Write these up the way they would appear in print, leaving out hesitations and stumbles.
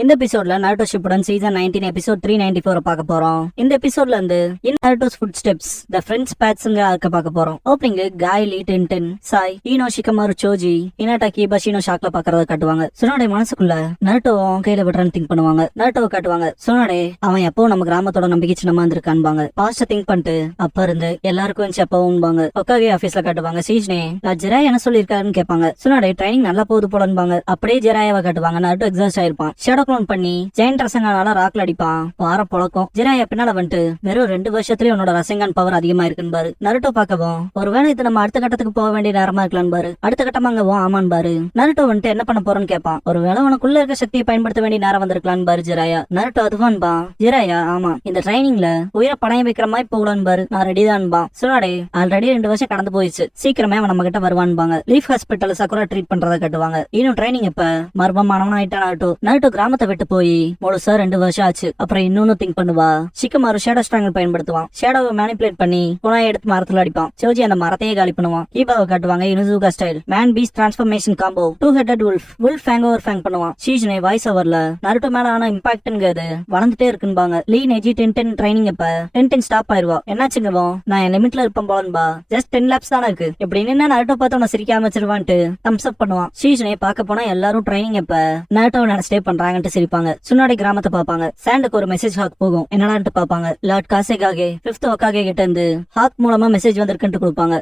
இந்த எபிசோட்ல நாருட்டோ Shippuden season 19 episode 394 பார்க்க போறோம். இந்த எபிசோட்ல இருந்து இன் நாருட்டோஸ் ஃபுட் ஸ்டெப்ஸ் தி ஃப்ரெண்ட்ஸ் பேட்ஸ்ங்க ஆர்க்க பார்க்க போறோம். ஓப்பனிங் காய் லீ டென்டன் சாய் ஈனோ ஷிகமாரு சோஜி இனாட்டா கிபாஷினோ ஷாக்ல பாக்குறத காட்டுவாங்க. சுனோட மனசுக்குள்ள நாருட்டோ அவன் கையில விடுறன்னு திங்க் பண்ணுவாங்க. நாருட்டோவை காட்டுவாங்க. சுனோட அவன் எப்போ நம்ம கிராமத்தோட நம்பிக்கை சின்னமா இருந்திருக்கான்பாங்க. பாஸ்ட திங்க் பண்ணிட்டு அப்ப இருந்து எல்லாருக்கும் செப்பவும்பாங்க. ஒக்காகே ஆபீஸ்ல காட்டுவாங்க. சீஜ்னே நான் ஜெராய் என்ன சொல்லிருக்காருன்னு கேட்பாங்க. சுனோட ட்ரைனிங் நல்லா போகுது போலன்பாங்க. அப்படியே ஜெராயாவை காட்டுவாங்க. நாருட்டோ எக்ஸாஸ்ட் ஆயிருப்பான். ஷேடோ க்ளோன் பண்ணி ஜெயண்ட் ரசங்கானால ராக்ல அடிப்பான். வார பழக்கம். ஜெராயா பின்னால வந்துட்டு வெறும் 2 வருஷத்துலயே உன்னோட ரசங்கான் பவர் அதிகமா இருக்குன்னு பாரு. நருட்டோ பாக்கவும் ஒருவேளை இது நம்ம அடுத்த கட்டத்துக்கு போக வேண்டிய நேரமா இருக்கலாம் பாரு. அடுத்த கட்டமாங்கவும் ஆமான் பாரு. நருட்டோ வந்துட்டு என்ன பண்ண போறோன்னு கேட்பான். ஒருவேளை உனக்குள்ள இருக்க சக்தியை பயன்படுத்த வேண்டிய நேரம் வந்திருக்கலாம் பாரு ஜெராயா. நருட்டோ அதுவான்பா. ஜெராயா ஆமா இந்த ட்ரைனிங்ல உயிரை பணைய வைக்கிற மாதிரி போகலான்னு பாரு. நான் ரெடி தான்பா. சுனாடே ஆல்ரெடி 2 வருஷம் கடந்து போயிடுச்சு. சீக்கிரமே அவன் நம்ம கிட்ட வருவான்பாங்க. லீஃப் ஹாஸ்பிட்டல் சக்குரா ட்ரீட் பண்றத கட்டுவாங்க. இன்னும் ட்ரைனிங் இப்ப மர்மமானவன் ஆயிட்டான் நருட்டோ. நருட்டோ கிராமத்தை விட்டு போய் முழுசா 2 வருஷம் ஆச்சு. அப்புறம் இன்னொன்னு திங்க் பண்ணுவா. ஷிகமாரு ஷேடோ ஸ்ட்ராங்கல் பயன்படுத்துவான். ஷேடோவை மேனிபுலேட் பண்ணி குணாயை எடுத்து மரத்துல அடிப்பான். சோஜி அந்த மரத்தையே காலி பண்ணுவான். ஈபாவை காட்டுவாங்க. Inuzuka style man beast transformation combo 2-headed wolf fang over fang பண்ணுவான். ஷீஜ்னே வாய்ஸ் ஓவர்ல நருட்டோ மேல ஆன இம்பாக்ட்ங்கிறது வளர்ந்துட்டே இருக்குன்பாங்க. லீ நெஜி 10 ட்ரைனிங் அப்ப 10 ஸ்டாப் ஆயிருவா. என்னாச்சுங்கவோ நான் என் லிமிட்ல இருப்பேன் போலன்பா. ஜஸ்ட் 10 லேப்ஸ் தானே இருக்கு. இப்படி நின்னா நருட்டோ பார்த்து உன சிரிக்காம வச்சிருவான்ட்டு தம்ஸ் அப் பண்ணுவான். ஷீஜ்னே பார்க்க போனா எல்லாரும் ட்ரைனிங் அப்ப நருட்டோ நினைச்சிட்டே பண்றாங்கன்ட்டு சிரிப்பாங்க. சுனாடி கிராமத்தை பாப்பாங்க. சாண்டுக்கு ஒரு மெசேஜ் ஹாக் போகும். என்னடான்ட்டு பாப்பாங்க. லார்ட் காசேகாகே 5th ஒக்காகே கிட்ட இருந்து ஹாக் மூலமா மெசேஜ் வந்திருக்குன்ட்டு கொடுப்பாங்க.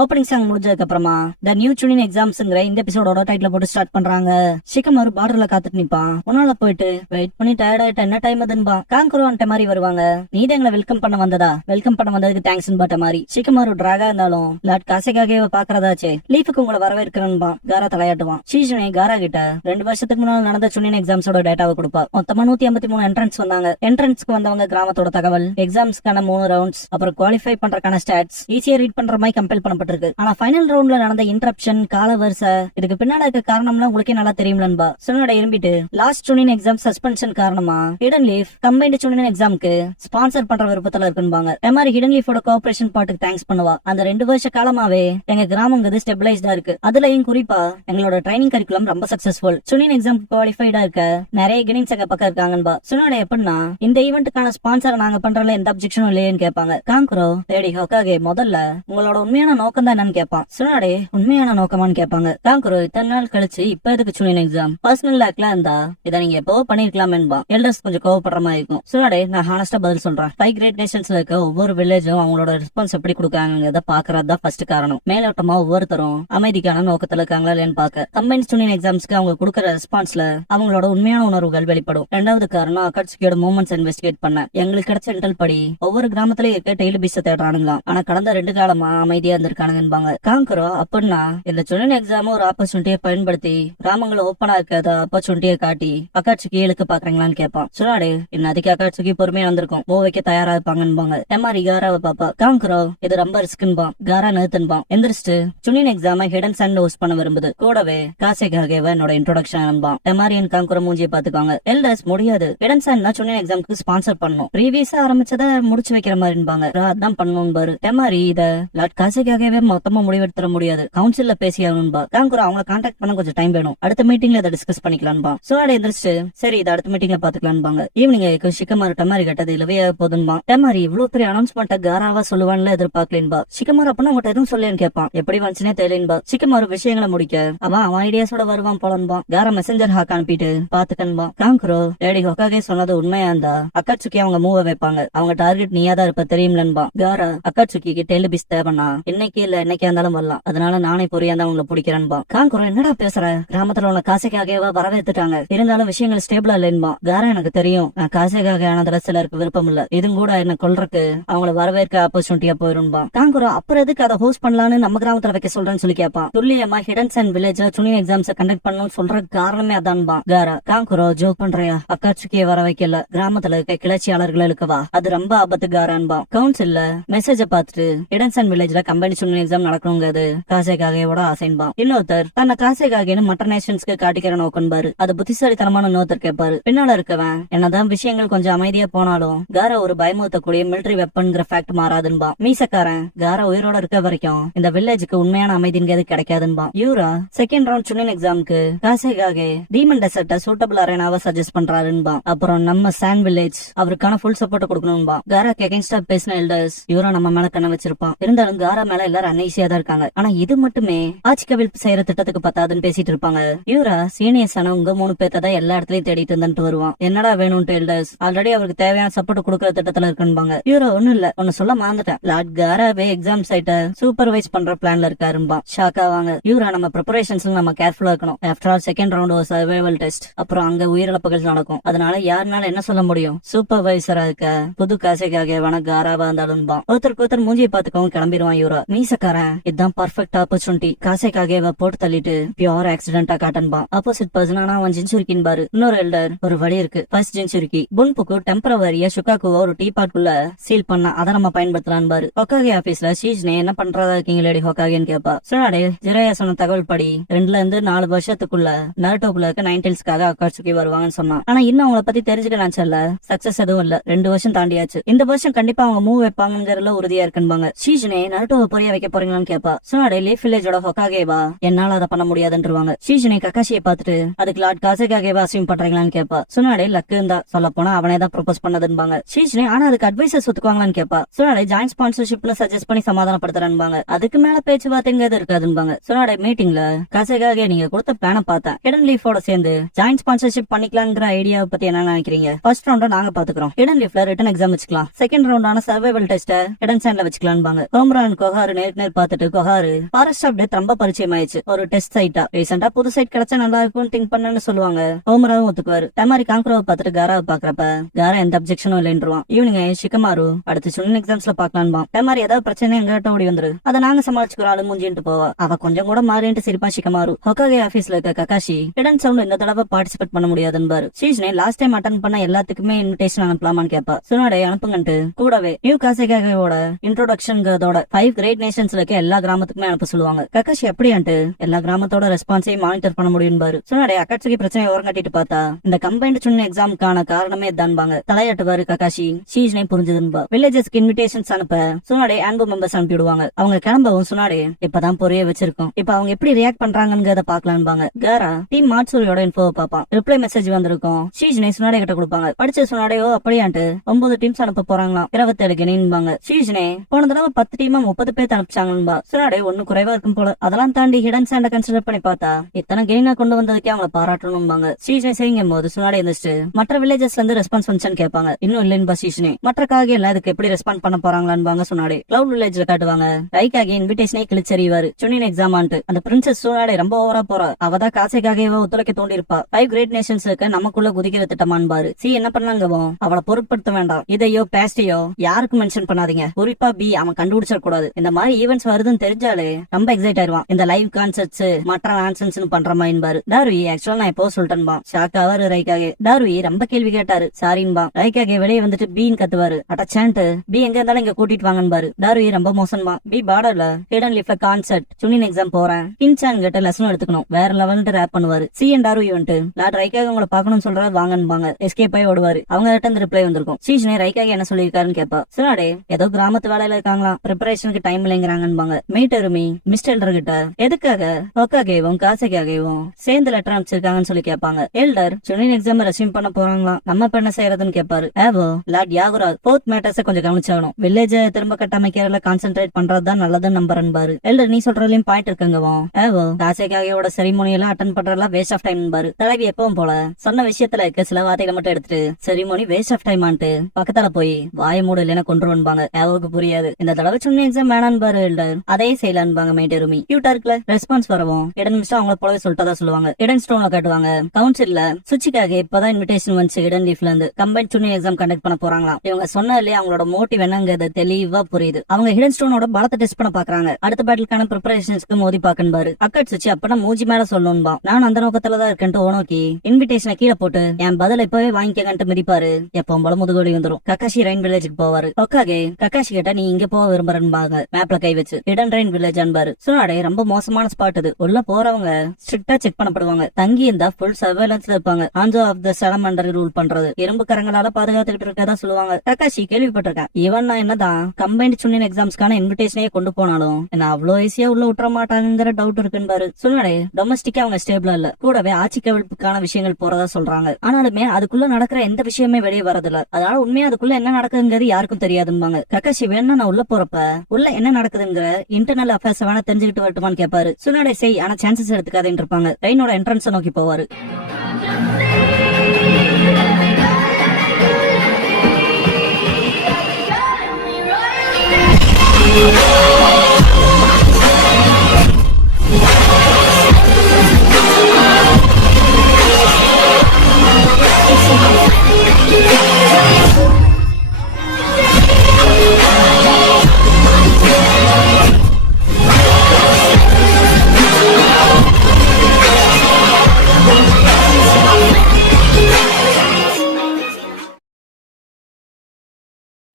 ஓப்பனிங் சாங் முடிஞ்சதுக்கு அப்புறமா த நியூ சுனின் எக்ஸாம்ஸ்ங்கிற இந்த எபிசோடோட டைட்டில் போட்டு ஸ்டார்ட் பண்றாங்க. ஷிகமாரு பார்டர்ல காத்துட்டு நிப்பான். உன்னால போயிட்டு வெயிட் பண்ணி டயர்ட் ஆயிட்ட என்ன டைம் அதுன்பா. காங்குரு அந்த மாதிரி வருவாங்க. நீதான் எங்களை வெல்கம் பண்ண வந்ததா? வெல்கம் பண்ண வந்ததுக்கு தேங்க்ஸ் பாட்ட மாதிரி. ஷிகமாரு டிராகா இருந்தாலும் லார்ட் காசேகாகே பாக்குறதாச்சே. லீஃபுக்கு உங்களை வரவேற்கிறேன்பா. காரா தலையாட்டுவான். ஷீஜுனே காரா கிட்ட 2 வருஷத்துக்கு முன்னால நடந்த சுனின் எக்ஸாம்ஸோட டேட்டாவை கொடுப்பா. மொத்தமா 153 என்ட்ரன்ஸ் வந்தாங்க. என்ட்ரன்ஸ்க்கு வந்தவங்க கிராமத்தோட தகவல், எக்ஸாம்ஸ்க்கான 3 ரவுண்ட்ஸ், அப்புறம் குவாலிஃபை பண்றதுக்கான ஸ்டாட்ஸ் ஈஸியா ரீட் பண்ற மாதிரி கம்பேர் பண்ணப்பட்டிருக்கு. ஆனா ஃபைனல் ரவுண்ட்ல நடந்த இன்டரப்ஷன், கால வரிசை, இதுக்கு பின்னால இருக்க காரணம்லாம் உங்களுக்கே நல்லா தெரியும்லன்பா. சுனோட இரும்பிட்டு லாஸ்ட் சுனின் எக்ஸாம் சஸ்பென்ஷன் காரணமா ஹிடன் லீஃப் கம்பைன்ட் சுனின் எக்ஸாம்க்கு ஸ்பான்சர் பண்ற விருப்பத்துல இருக்குன்பாங்க. மாதிரி ஹிடன் லீஃபோட கோஆபரேஷன் பார்ட்டுக்கு தேங்க்ஸ் பண்ணுவா. அந்த 2 வருஷ காலமாவே எங்க கிராமங்கிறது ஸ்டெபிளைஸ்டா இருக்கு. அதுலயும் குறிப்பா எங்களோட ட்ரைனிங் கரிக்குலம் ரொம்ப சக்சஸ்ஃபுல். சுனின் எக்ஸாம் குவாலிஃபைடா இருக்க நிறைய கினிங்ஸ் எங்க பக்கம் இருக்காங்கன்பா. சுனோட எப்படின்னா இந்த ஈவெண்ட்டுக்கான ஸ்பான்சர் நாங்க பண்றதுல எந்த அப்ஜெக்ஷனும் இல்லையேன்னு கேட்பாங்க. காங்குரோ லேடி ஹோகாகே முதல்ல உங்களோட உண்மையான நோக்கம் தான் என்னன்னு கேட்பான். சுனாடே உண்மையான நோக்கமான்னு கேட்பாங்க. காங்குரோ இத்தனை நாள் கழிச்சு இப்ப எதுக்கு சுனின் எக்ஸாம்? பர்சனல் லேக்ல இருந்தா இதை நீங்க எப்போ பண்ணிருக்கலாம் என்பா. எல்டர்ஸ் கொஞ்சம் கோவப்படுற மாதிரி இருக்கும். சுனாடே நான் ஹானஸ்டா பதில் சொல்றேன். 5 கிரேட் நேஷன்ஸ்ல இருக்க ஒவ்வொரு வில்லேஜும் அவங்களோட ரெஸ்பான்ஸ் எப்படி கொடுக்காங்கிறத பாக்குறதுதான் ஃபர்ஸ்ட் காரணம். மேலோட்டமா ஒவ்வொருத்தரும் அமைதிக்கான நோக்கத்துல இருக்காங்களா இல்லைன்னு பாக்க கம்பைன் சுனின் எக்ஸாம்ஸ்க்கு அவங்க கொடுக்கற ரெஸ்பான்ஸ்ல அவங்களோட உண்மையான உணர்வுகள் வெளிப்படும். 2வது காரணம் அக்காட்சியோட மூமெண்ட்ஸ் இன்வெஸ்டிகேட் பண்ண. எங்களுக்கு கிடைச்ச இன்டெல் படி ஒவ்வொரு கிராமத்திலயும் இருக்க டெய்லி பீஸ தேடுறானுங்களாம். ஆனா கடந்த 2 காலமா அமைதியா இருந்திருக்கானுங்கன்பாங்க. காங்குரோ அப்படின்னா இந்த சுனின் எக்ஸாம் ஒரு ஆப்பர்ச்சுனிட்டியை பயன்படுத்தி கிராமங்களை ஓப்பனா இருக்காத ஆப்பர்ச்சுனிட்டியை காட்டி அக்காட்சிக்கு இழுக்க பாக்குறீங்களான்னு கேட்பான். சுனாடே என்ன அதுக்கு அக்காட்சிக்கு பொறுமையா வந்திருக்கும். மூவ் வைக்க தயாரா இருப்பாங்கன்பாங்க. எம்மாரி காராவை பாப்பா. காங்குரோ இது ரொம்ப ரிஸ்க்ன்பான். காரா நிறுத்தன்பான். எந்திரிச்சு சுனின் எக்ஸாம ஹிடன் சன் ஹோஸ்ட் பண்ண விரும்புது. கூடவே காசேகாகேவ என்னோட இன்ட்ரோடக்ஷன் அனுப்பான். எம்மாரியன் காங்குரோ மூஞ்சியை பாத்துக்காங்க. எல்டர்ஸ் முடியாது. ஹிடன் சன் சுனின் எக்ஸாம்க்கு ஸ்பான்சர் பண்ணும். ப்ரீவியஸா ஆரம்பிச்சத முடிச்சு வைக்கிற மாதிரின்பாங்க. அதான் பண்ணணும் பாரு. எம்மாரி இத லார்ட் காசேகாகேவே மொத்தமா முடிவெடுத்துற முடியாது. கவுன்சில்ல பேசி ஆகணும்பா. காங்குரோ அவங்களை கான்டாக்ட் பண்ண கொஞ்சம் டைம் வேணும். அடுத்த மீட்டிங்ல இதை டிஸ்கஸ் பண்ணிக்கலாம்பா. சுனாடே எந்திரிச்சு சரி இதை அடுத்த மீட்டிங்ல பாத்துக்கலாம்பாங்க. ஈவினிங் ஷிகமாரு டமாரி கட்டது இல்லவே போதுன்பா. டமாரி இவ்வளவு பெரிய அனௌன்ஸ்மெண்ட் காராவா சொல்லுவான்ல எதிர்பார்க்கலேன்பா. ஷிகமாரு அப்பனா உங்கள்கிட்ட எதுவும் சொல்லேன்னு கேட்பான். எப்படி வந்துச்சுனே தெரியலேன்பா. ஷிகமாரு விஷயங்களை முடிக்க அவன் ஐடியாஸோட வருவான் போலன்பா. காரா மெசஞ்சர் ஹாக் அனுப்பிட்டு பாத்துக்கன்பா. காங்குரோ லேடி ஹோகாகே சொன்னது உண்மையா இருந்தா அக்காட்சுக்கி அவங்க மூவ வைப்பாங்க. அவங்க டார்கெட் நீயா தான் இருப்ப தெரியும்லன்பா. காரா அக்காட்சுக்கி டெலிபிஸ் தேவனா இன்னைக்கு இல்ல என்னைக்கா இருந்தாலும் வரலாம், அதனால நானே பொறியா இருந்தா உங்களை பிடிக்கிறேன்பா. காங்குரோ என்னடா பேசுற, கிராமத்துல உள்ள காசைக்காகவா வரவேத்துட்டாங்க, இருந்தாலும் விஷயங்கள் ஸ்டேபிளா இல்லைன்பா. காரா எனக்கு தெரியும், நான் காசைக்காக ஆனதுல சிலருக்கு விருப்பம் இல்ல, இதுவும் கூட என்ன கொல்றக்கு அவங்கள வரவேற்க ஆப்பர்ச்சுனிட்டியா போயிரும்பா. காங்குரோ அப்புறம் எதுக்கு அதை ஹோஸ்ட் பண்ணலான்னு நம்ம கிராமத்துல வைக்க சொல்றேன்னு சொல்லி கேட்பான். துல்லியமா ஹிடன் சன் வில்லேஜ்ல சுனி எக்ஸாம்ஸ் கண்டக்ட் பண்ணணும்னு சொல்ற காரணமே அதான்பா. காரா காங்குரோ ஜோக் பண்றியா, அக்காட்சிக்கே வர வைக்கல, கிராமத்துல இருக்க கிளர்ச்சியாளர்களை இழுக்கவா, அது ரொம்ப ஆபத்து காரான்பா. கவுன்சில்ல மெசேஜ பாத்துட்டு ஹிடன் சன் வில்லேஜ்ல கம்பெனி சுனி எக்ஸாம் நடக்கணுங்கிறது காசேகாகேவோட ஆசைன்பா. இன்னொருத்தர் தன்னை காசேகாகேன்னு மற்ற நேஷன்ஸ்க்கு காட்டிக்கிற நோக்கம்பாரு. அது புத்திசாலித்தனமான இன்னொருத்தர் கேட்பாரு. பின்னால இருக்கவன் என்னதான் விஷயங்கள் கொஞ்சம் அமைதியா போனாலும் காரா ஒரு பயமுறுத்தக்கூடிய மிலிட்டரி வெப்பன்ங்கிற ஃபேக்ட் மாறாதுன்பா. மீசக்காரன் காரா உயிரோட இருக்க வரைக்கும் இந்த வில்லேஜுக்கு உண்மையான அமைதிங்கிறது கிடைக்காதுன்பா. யூரா செகண்ட் ரவுண்ட் சுனின் எக்ஸாம்க்கு காசேகாகே டீமன் டெசர்ட்ட சூட்டபிள் அரேனாவை சஜஸ்ட் பண்றாருன்பா. அப்புறம் நம்ம சான் வில்லேஜ் அவருக்கான ஃபுல் சப்போர்ட் கொடுக்கணும்பா. காராக்கு அகைன்ஸ்டா பேசின எல்டர்ஸ் யூரா நம்ம மேல கண்ண வச்சிருப்பான். இருந்தாலும் காரா மேல எல்லாரும் அன்னைசியா தான் இருக்காங்க. ஆனா இது மட்டுமே ஆட்சி கவிழ்ப்பு செய்யற திட்டத்துக்கு பத்தாதுன்னு பேசிட்டு இருப்பாங்க. யூரா சீனியர்ஸ் ஆன உங்க 3 பேர்த்த தான் எல்லா இடத்துலயும் தேடிட்டு இருந்துட்டு வருவான். என்னடா வேணும்ட்டு எல்டர்ஸ் ஆல்ரெடி அவருக்கு தேவையான சப்போர்ட் கொடுக்கற திட்டத்துல இருக்குன்பாங்க. யூரா ஒண்ணும் இல்ல, ஒன்னு சொல்ல மறந்துட்டேன், லார்ட் காராவே எக்ஸாம் சைட்ட சூப்பர்வைஸ் பண்ற பிளான்ல இருக்காரும்பா. ஷாக்கா வாங்க. யூரா நம்ம ப்ரிப்பரேஷன்ஸ்ல நம்ம கேர்ஃபுல்லா இருக்கணும். ஆஃப்டர் ஆல் செகண்ட் ரவுண்ட் ஒரு சர்வைவல் டெஸ்ட், அப்புறம் அங்க உயிரிழப்புகள் நடக்கும். அதனால யாருனால என்ன சொல்ல முடியும், சூப்பர்வைசரா இருக்க புது காசைக்காக வன காராவா இருந்தாலும்பா. ஒருத்தருக்கு மூஞ்சியை பாத்துக்கவும் கிளம்பிடுவான் யூரா. மீசக்காரன் இதுதான் பர்ஃபெக்ட் ஆப்பர்ச்சுனிட்டி, காசைக்காக போட்டு தள்ளிட்டு பியூர் ஆக்சிடென்டா காட்டன்பா. ஆப்போசிட் பர்சன் ஆனா அவன் ஜின்சுரிக்கின் பாரு. இன்னொரு எல்டர் ஒரு வழி இருக்கு, ஃபர்ஸ்ட் ஜின்சுரிக்கி புன்புக்கு டெம்பரவரியா ஷுகாக்குவ ஒரு டீ பாட்குள்ள சீல் பண்ண அதை நம்ம பயன்படுத்தலாம் பாரு. ஹொக்காகே ஆபீஸ்ல ஷீஜ்னே என்ன பண்றதா இருக்கீங்க லேடி ஹொக்காகேன்னு கேப்பா. சுனாடே ஜிரையா சொன்ன தகவல் படி 2 இருந்து 4 வருஷத்துக்குள்ள நருட்டோக்குள்ள இருக்க நைன்டெல்ஸ்க்காக அக்காட்சிக்கு வருவாங்கன்னு சொன்னான். ஆனா இன்னும் அவங்கள பத்தி தெரிஞ்சுக்க நான் சொல்ல சக்சஸ் எதுவும் இல்ல. 2 வருஷம் தாண்டியாச்சு, இந்த வருஷம் கண்டிப்பா அவங்க மூவ் வைப்பாங்கிறதுல உறுதியா இருக்குன்பாங்க. ஷீஜ்னே நருட்டோவை பொறியா வைக்க போறீங்களான்னு கேப்பா. சுனாடே லீஃப் வில்லேஜோட ஹொக்காகேவா என்னால அதை பண்ண முடியாதுன்றவாங்க. ஷீஜ்னே கக்காஷியை பார்த்துட்டு அதுக்கு லார்ட் காசேகாகேவா அசியூம் பண்றீங்களான்னு கேப்பா. சுனாடே லக்கு இருந்தா சொல்ல போனா அவனே தான் ப்ரொபோஸ் பண்ணதுன்பாங்க. ஷீஜ்னே ஆனா அதுக்கு அட்வைசர்ஸ் ஒத்துக்குவாங்களான்னு கேப்பா. சுனாடே ஜாயிண்ட் ஸ்பான்சர்ஷிப்னு சஜஸ்ட் பண்ணி சமாதானப்படுத்துறான்பாங்க. அதுக்கு மேல பேச்சுவார்த்தைங்கிறது இருக்காதுன்பாங்க. சுனாடே மீட்டிங்ல காசேகாகே நீங்க கொடுத்த பிளான பார்த்தேன், ஹிடன் லீஃபோட சேர்ந்து ஜாயிண்ட் ஸ்பான்சர்ஷிப் பண்ணிக்கலாங்கிற ஐடியாவை பத்தி என்ன நினைக்கிறீங்க? ஃபர்ஸ்ட் ரவுண்ட நாங்க பாத்துக்கிறோம், ஹிடன் லீஃப்ல ரிட்டன் எக்ஸாம் வச்சுக்கலாம், செகண்ட் ரவுண்டான சர்வைவல் டெஸ்ட ஹிடன் சாண்ட்ல வச்சுக்கலாம்பாங்க. ஹோம்ரான் கொஹாரு நேருக்கு நேர் பார்த்துட்டு கொஹாரு ஃபாரஸ்ட் ஆஃப் டெத் ரொம்ப பரிச்சயம் ஆயிடுச்சு, ஒரு டெஸ்ட் சைட்டா ரீசெண்டா புது சைட் கிடைச்சா நல்லா இருக்கும் திங்க் பண்ணு சொல்லுவாங்க. ஹோம்ராவும் ஒத்துக்குவாரு. டமாரி காங்குரோவை பார்த்துட்டு காராவை பாக்குறப்ப காரா எந்த அப்செக்ஷனும் இல்லைன்றான். ஈவினிங் ஷிகமாரு அடுத்து சுனின் எக்ஸாம்ஸ்ல பாக்கலான்பா. டமாரி ஏதாவது பிரச்சனை எங்கிட்ட ஓடி வந்துரு, அதை நாங்க சமாளிச்சுக்கிறோம் ஆளு மூஞ்சிட்டு போவா. அவ கொஞ்சம் கூட மாறிட்டு சிரிப்பா ஷிகமாரு. ஹொக்காகே ஆபீஸ்ல இருக்க கக்காஷி ஹிடன் சவுண்ட் இந்த தடவை பார்ட்டிசிபேட் பண்ண முடியாதுன்னு ஷீஜ்னே லாஸ்ட் டைம் அட்டன் பண்ண எல்லாத்துக்குமே இன்விடேஷன் அனுப்பலாமான்னு கேப்பா. சுனாடே அனுப்புங்கன்ட்டு கூடவே நியூ காசேகாகேவோட இன்ட்ரோடக்ஷன்ங்கிறதோட 5 கிரேட் நேஷன்ஸ்ல இருக்க எல்லா கிராமத்துக்குமே அனுப்ப சொல்லுவாங்க. கக்காஷி அப்படியான்ட்டு எல்லா கிராமத்தோட ரெஸ்பான்ஸையும் மானிட்டர் பண்ண முடியும் பாரு. சுனாடே அக்காட்சிக்கு பிரச்சனை ஓரம் கட்டிட்டு பார்த்தா இந்த கம்பைன்ட் சுனி எக்ஸாமுக்கான காரணமே தான்பாங்க. தலையாட்டுவாரு கக்காஷி. ஷீஜ்னே புரிஞ்சதுன்பா. வில்லேஜஸ்க்கு இன்விடேஷன்ஸ் அனுப்ப சுனாடே ஆன்பு மெம்பர்ஸ் அனுப்பிடுவாங்க. அவங்க கிளம்பவும் சுனாடே இப்பதான் பொரிய வச்சிருக்கோம், இப்ப அவங்க எப்படி ரியாக்ட் பண்றாங்கன்னு பாக்கலாம்பாங்க. காரா டீம் மாட்சூரியோட இன்ஃபோவை பாப்பான். ரிப்ளை மெசேஜ் வந்திருக்கும். ஷீஜ்னே சுனாடே கிட்ட கொடுப்பாங்க. படிச்ச சுனாடேயோ அப்படியான்ட்டு 9 டீம்ஸ் அனுப்ப போறாங்களாம், 27 கெனின்பாங்க. ஷீஜ்னே போன தடவை 10 டீமா 30 பேர் அனுப்பிச்சாங்கன்பா. சுனாடே ஒண்ணு குறைவா இருக்கும் போல. அதெல்லாம் தாண்டி ஹிடன் சாண்ட கன்சிடர் பண்ணி பார்த்தா இத்தனை கெனினா கொண்டு வந்ததுக்கே அவங்களை பாராட்டணும்பாங்க. ஷீஜ்னே சரிங்கும் போது சுனாடே இருந்துச்சு மற்ற வில்லேஜஸ்ல இருந்து ரெஸ்பான்ஸ் வந்துச்சான்னு கேட்பாங்க. இன்னும் இல்லைன்பா ஷீஜ்னே. மற்ற காகே எல்லாம் இதுக்கு எப்படி ரெஸ்பாண்ட் பண்ண போறாங்களான்னு சுனாடே கிளவுட் வில்லேஜ்ல காட்டுவாங்க. ரைக்காகே இன்விடேஷனே கிழிச்சறிவாரு சுனின் எக்ஸாம் ஆன்ட்டு. அந்த பிரின்சஸ் சுனாடே ரொம்ப ஓவரா போறா, அவதான் காசேகாகேவா ஒத்துழைக்க தோண்டி இருப்பா. 5 கிரேட் நேஷன்ஸ் இருக்க நமக்குள்ள குதிக்கிற திட்டமான்பாரு. சி என்ன பண்ணாங்கவோ அவளை பொருட்படுத்த வேண்டாம், இதையோ பேஸ்டையோ யாருக்கும் மென்ஷன் பண்ணாதீங்க, குறிப்பா பி அவன் கண்டுபிடிச்சிட கூடாது. இந்த மாதிரி ஈவென்ட்ஸ் வருதுன்னு தெரிஞ்சாலே ரொம்ப எக்ஸைட் ஆயிருவான். இந்த லைவ் கான்சர்ட்ஸ் மற்ற ஆன்சன்ஸ் பண்ற மாதிரிபாரு. டார்வி ஆக்சுவலா நான் இப்போ சொல்லிட்டேன்பா. ஷாக்காவாரு ரைக்காகே. டார்வி ரொம்ப கேள்வி கேட்டாரு. சாரின்பா. ரைக்காகே வெளியே வந்துட்டு பீன்னு கத்துவாரு. அட்டச்சான்ட்டு பி எங்க இருந்தாலும் இங்க கூட்டிட்டு வாங்கன்னு. டார்வி ரொம்ப மோசன்பா. பி பார்டர்ல ஹிடன் லீஃப்ல கான்சர்ட் சுனின் எக்ஸாம் போறேன் பின்சான் கிட்ட லெசன் எடுத்துக்கணும், வேற லெவல்ட்டு ரேப் பண்ணுவாரு. சி அண்ட் டார்வி வந்துட்டு லார்ட் ரைக்காக உங்களை பாக்கணும்னு சொல்றாரு வாங்கன்பாங்க. எஸ்கேப் ஆகி ஓடுவாரு. அவங்க கிட்ட இந்த ரிப்ளை வந்திருக்கும். ஷீஜ்னே ரைக்காக என்ன சொல்லிருக்காருன்னு கேப்பா. சுனாடே ஏதோ கிராமத்து வேலையில இருக்காங்களா, ப்ரிப்பரேஷனுக்கு டைம் இல்லைங்கிறாங்கன்பாங்க. மீட்டருமி மிஸ்டர் எல்டர் கிட்ட எதுக்காக ஹொக்காகேவும் காசேகாகேவும் சேர்ந்து லெட்டர் அனுப்பிச்சிருக்காங்கன்னு சொல்லி கேட்பாங்க. எல்டர் சுனின் எக்ஸாம் ரெஸ்யூம் பண்ண போறாங்களாம், நம்ம இப்ப என்ன செய்யறதுன்னு கேட்பாரு. ஏவோ லார்ட் யாகுரா 4th மேட்டர்ஸை கொஞ்சம் கவனிச்சாகணும், வில்லேஜ திரும்ப கட்டமைக்கிறதுல கான்சென்ட்ரேட் பண்றதுதான் நல்லதுன்னு நம்புறேன்பாரு. எல்டர் நீ சொல்றதுலயும் பாயிண்ட் இருக்குங்கவோ. ஏவோ காசேகாகேவோட செரிமோனி எல்லாம் அட்டன் பண்றதெல்லாம் வேஸ்ட் ஆஃப் டைம் பாரு. தலைவி எப்பவும் போல சொன்ன விஷயத்துல இருக்க சில வார்த்தைகளை மட்டும் எடுத்துட்டு செரிமோனி வேஸ்ட் ஆஃப் டைம் ஆன்ட்டு பக்கத்தால போய் வாய மூடு இல்லைன்னா கொண்டுருவாங்க. ஏவோக்கு புரியாது. இந்த தடவை சுனி எக்ஸாம் வேணான்னு பாரு. நார்மல் எல்டர் அதே செய்யலான்பாங்க மைடேருமி. கியூட்டா இருக்குல்ல. ரெஸ்பான்ஸ் வரவும் இடன் மிஸ்டர் அவங்கள போலவே சொல்லிட்டதா சொல்லுவாங்க. இடன் ஸ்டோன்ல காட்டுவாங்க. கவுன்சில்ல சுச்சிக்காக இப்பதான் இன்விடேஷன் வந்துச்சு இடன் லீஃப்ல இருந்து. கம்பைன் ஜூனியர் எக்ஸாம் கண்டக்ட் பண்ண போறாங்களாம். இவங்க சொன்னாலே அவங்களோட மோட்டிவ் என்னங்கிறது தெளிவா புரியுது. அவங்க ஹிடன் ஸ்டோனோட பலத்தை டெஸ்ட் பண்ண பாக்குறாங்க. அடுத்த பேட்டிலுக்கான ப்ரிப்பரேஷன்ஸ்க்கு மோதி பாக்கன்பாரு. அக்கட் சுச்சி அப்பனா மூஞ்சி மேல சொல்லணும்பா. நான் அந்த நோக்கத்துல தான் இருக்கேன்ட்டு ஓனோக்கி இன்விடேஷனை கீழே போட்டு என் பதில இப்பவே வாங்கிக்கன்ட்டு மிதிப்பாரு. எப்பவும் போல முதுகோடி வந்துரும். கக்காஷி ரெயின் வில்லேஜுக்கு போவாரு. ஒக்காகே கக்காஷி கிட்ட நீ இங்க போக விரும்புறேன்பாங்க. மேப்ல கை வச்சு இடன் ரெயின் வில்லேஜ் அன்பாரு. சுனாடே ரொம்ப மோசமான ஸ்பாட் இது. உள்ள போறவங்க ஸ்ட்ரிக்டா செக் பண்ணப்படுவாங்க. தங்கி இருந்தா ஃபுல் சர்வேலன்ஸ்ல இருப்பாங்க. ஆன்சோ ஆஃப் த சலமண்டர் ரூல் பண்றது. இரும்பு கரங்களால பாதுகாத்துக்கிட்டு இருக்கதா சொல்லுவாங்க. கக்காஷி கேள்விப்பட்டிருக்கேன். இவன் நான் என்னதான் கம்பைன்ட் சுனின் எக்ஸாம்ஸ்க்கான இன்விடேஷனே கொண்டு போனாலும் என்ன அவ்வளோ ஈஸியா உள்ள விட்டுற மாட்டாங்கிற டவுட் இருக்குன்னு சுனாடே டொமஸ்டிக்கா அவங்க ஸ்டேபிளா இல்ல. கூடவே ஆட்சி கவிழ்ப்புக்கான விஷயங்கள் போறதா சொல்றாங்க. ஆனாலுமே அதுக்குள்ள நடக்கிற எந்த விஷயமே வெளியே வரதில்ல. அதனால உண்மையா அதுக்குள்ள என்ன நடக்குதுங்கிறது யாருக்கும் தெரியாதும்பாங்க. கக்காஷி வேணா நான் உள்ள போறப்ப உள்ள என்ன நடக்குதுங்கிற இன்டர்னல் அஃபேர்ஸ் வேணா தெரிஞ்சுக்கிட்டு வரட்டுமான்னு கேட்பாரு. சுனாடே செய் ஆனா சான்சஸ் எடுத்துக்காதேன்னு இருப்பாங்க. ரெயினோட என்ட்ரன்ஸ் நோக்கி போவாரு.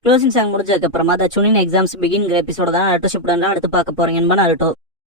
க்ளோசிங் சாங் முடிஞ்சதுக்கு அப்புறமா த சுனின் எக்ஸாம்ஸ் பிகின்ங்கிற எபிசோட தான் அடுத்த ஷிப்ட் அடுத்து பார்க்க போறீங்கன்னு நாருட்டோ.